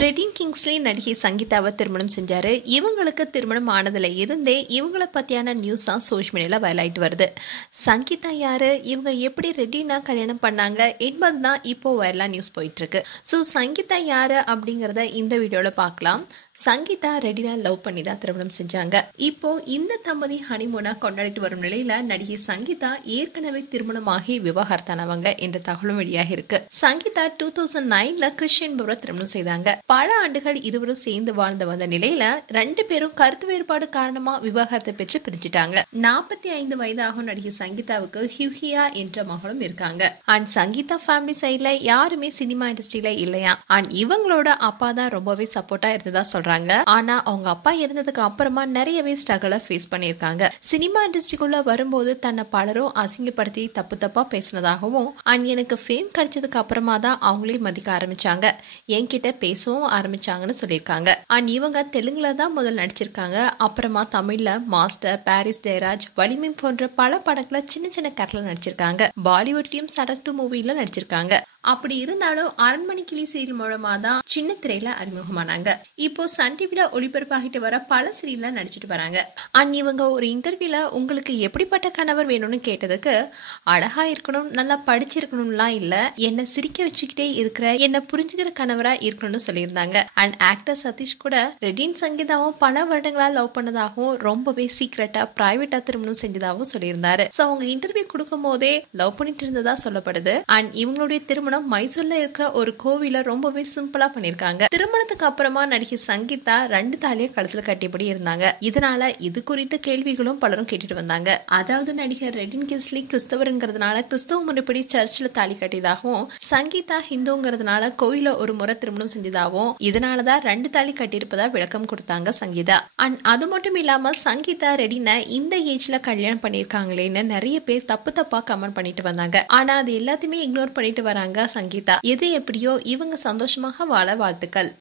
Redin Kingsley நடிகை சங்கீதாவை திருமணம் செஞ்சாரு. இவங்களுக்கு திருமணம் ஆனதுல இருந்தே இவங்கள பத்தியான நியூஸ் தான் சோஷியல் மீடியால வைரல் ஆயிட்டு வருது. சங்கீதா யாரு, இவங்க எப்படி ரெடினா கல்யாணம் பண்ணாங்க என்பதுதான் இப்போ வைரலா நியூஸ் போயிட்டு இருக்கு. ஸோ சங்கீதா யாரு அப்படிங்கறத இந்த வீடியோல பார்க்கலாம். சங்கீதா ரெடினா லவ் பண்ணி தான் திருமணம் செஞ்சாங்க. இப்போ இந்த தம்பதி ஹனிமூனா கொண்டாடிட்டு வரும் நிலையில நடிகை சங்கீதா ஏற்கனவே திருமணமாகி விவாகரத்தானவங்க என்ற தகவலும் வெளியாகி இருக்கு. சங்கீதா 2009ல கிறிஸ்டியன் என்பவரை திருமணம் செய்தாங்க. பல ஆண்டுகள் இருவரும் சேர்ந்து வாழ்ந்து வந்த நிலையில 2 பேரும் கருத்து வேறுபாடு காரணமா விவாகரத்தை பெற்று பிரிஞ்சுட்டாங்க. 45 வயதாகும் நடிகை சங்கீதாவுக்கு ஹியூஹியா என்ற மகளும் இருக்காங்க. அண்ட் சங்கீதா ஃபேமிலி சைட்ல யாருமே சினிமா இண்டஸ்ட்ரியில இல்லையா. அண்ட் இவங்களோட அப்பா தான் ரொம்பவே சப்போர்ட்டா இருந்ததா சொல்றாங்க. ஆனா அவங்க அப்பா இருந்ததுக்கு அப்புறமா நிறையவே ஸ்ட்ரகிள ஃபேஸ் பண்ணிருக்காங்க. சினிமா இண்டஸ்ட்ரிக்குள்ள வரும்போது தன்னை பலரும் அசிங்கப்படுத்தி தப்பா பேசினதாகவும் அண்ட் எனக்கு ஃபேம் கிடைச்சதுக்கு அப்புறமா தான் அவங்களே மதிக்க ஆரம்பிச்சாங்க, என்கிட்ட பேசவும் ஆரம்பிச்சாங்கன்னு சொல்லியிருக்காங்க. அண்ட் இவங்க தெலுங்குல தான் முதல் நடிச்சிருக்காங்க. அப்புறமா தமிழ்ல மாஸ்டர், பாரிஸ் ஜெயராஜ், வலிமை போன்ற பல படங்களை சின்ன சின்ன கேரக்டர்ல நடிச்சிருக்காங்க. பாலிவுட்லயும் சடக் மூவில நடிச்சிருக்காங்க. அப்படி இருந்தாலும் அரண்மனை கிளி சீரியல் மூலமா தான் சின்ன திரையில அறிமுகமானாங்க. இப்போ சன் டிவில ஒளிபரப்பாகிட்டு வர பல சீரியல்ல நடிச்சிட்டு வராங்க. அண்ட் இவங்க ஒரு இன்டர்வியூல உங்களுக்கு எப்படிப்பட்ட கணவர் வேணும்னு கேட்டதுக்கு, அழகா இருக்கணும், நல்லா படிச்சிருக்கணும்லாம் இல்ல, என்ன சிரிக்க வச்சுக்கிட்டே இருக்கிற, என்ன புரிஞ்சுக்கிற கணவரா இருக்கணும்னு சொல்லியிருந்தாங்க. அண்ட் ஆக்டர் சதீஷ் கூட ரெடின் சங்கீதாவும் பல வருடங்களா லவ் பண்ணதாகவும் ரொம்பவே சீக்கிரட்டா பிரைவேட்டா திருமணம் செஞ்சதாகவும் சொல்லியிருந்தாரு. சோ அவங்க இன்டர்வியூ கொடுக்கும் போதே லவ் பண்ணிட்டு இருந்ததா சொல்லப்படுது. அண்ட் இவங்களுடைய திருமணம் மைசூர்ல இருக்கிற ஒரு கோவில ரொம்பவே சிம்பிளா பண்ணிருக்காங்க. திருமணத்துக்கு அப்புறமா நடிகை சங்கீதா 2 தாலியை கழுத்துல கட்டியபடி இருந்தாங்க. இதனால இது குறித்த கேள்விகளும் பலரும் கேட்டுட்டு வந்தாங்க. அதாவது நடிகர் ரெடின் கிங்ஸ்லி கிறிஸ்தவருங்கிறதுனால கிறிஸ்தவ முறைப்படி சர்ச்சில் தாலி கட்டியதாகவும், சங்கீதா ஹிந்துங்கிறதுனால கோயில ஒரு முறை திருமணம் செஞ்சதாகவும், இதனாலதான் 2 தாலி கட்டியிருப்பதா விளக்கம் கொடுத்தாங்க சங்கீதா. அண்ட் அது மட்டும் இல்லாம சங்கீதா ரெடினை இந்த ஏஜ்ல கல்யாணம் பண்ணிருக்காங்களேன்னு நிறைய பேர் தப்பா கமெண்ட் பண்ணிட்டு வந்தாங்க. ஆனா அது எல்லாத்தையுமே இக்னோர் பண்ணிட்டு வராங்க சங்கீதா. எது எப்படியோ இவங்க சந்தோஷமாக வாழ வாழ்த்துக்கள்.